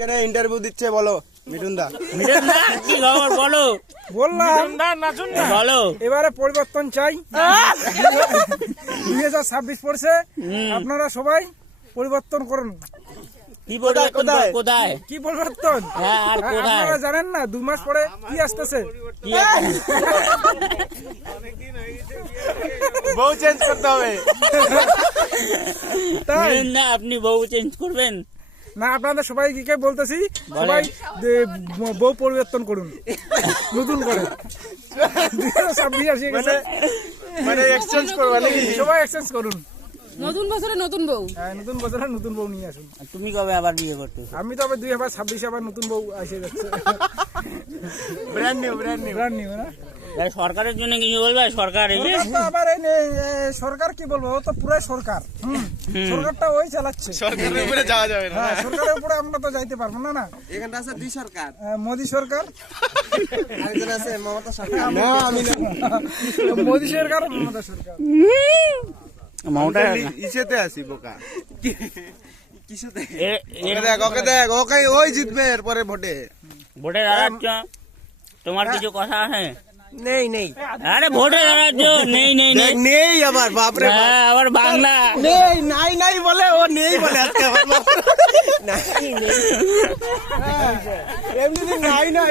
এখানে ইন্টারভিউ দিচ্ছে, বলো মিঠুন দা। মিঠুন দা কি খবর বলো? বললাম বলো। এবারে পরিবর্তন চাই। 2026 পড়ছে, আপনারা সবাই পরিবর্তন করুন। কি পরিবর্তন? কোথায় কি পরিবর্তন? হ্যাঁ, আর কোথায়? আপনারা জানেন না 2 মাস পরে কি আসতেছে? কি আছে? বউ চেঞ্জ করতে হবে। তাই মিঠুন দা আপনি বউ চেঞ্জ করবেন? না, আপনাদের সবাইকে বলতেছি, সবাই বউ পরিবর্তন করুন নতুন করে। 2026 আসে গেছে, মানে এক্সচেঞ্জ করবে নাকি? সবাই এক্সচেঞ্জ করুন। নতুন বছরে নতুন বউ। হ্যাঁ, নতুন বছরে নতুন বউ নিয়ে আসুন। আর তুমি কবে আবার বিয়ে করতে? আমি তো আবার 2026 আবার নতুন বউ এসে যাচ্ছে। Brand new, brand new. Brand new না? সরকারের জন্য কিছু বলবে? সরকার এই যে সরকার তো আবার সরকার কি বলবো, ও তো পুরাই সরকার। সরকারটা ওই চালাচ্ছে। সরকারের উপরে যাওয়া যাবে না। হ্যাঁ, সরকারের উপরে আমরা তো যাইতে পারবো না। না, এখানটা আছে দুই সরকার, মোদি সরকার, আরেকজন আছে মমতা সরকার। না, আমি না। মোদি সরকার, মমতা সরকার। মাউন্টা ইসেতে আছি বোকা। কিসেতে? এর ওকে দেখ, ওকে ওই জিতবে এরপরে ভোটে। ভোটে দাঁড়াচ্ছ, তোমার কিছু কথা আছে? নেই নেই আরে ভোটে দাঁড়াচ্ছ, নেই নেই নেই নেই, আবার বাপরে বাপ। হ্যাঁ, আবার বাংলা নেই, নাই নাই বলে, ও নেই বলে আজকে আবার। নাই নেই, এমনি নাই নাই।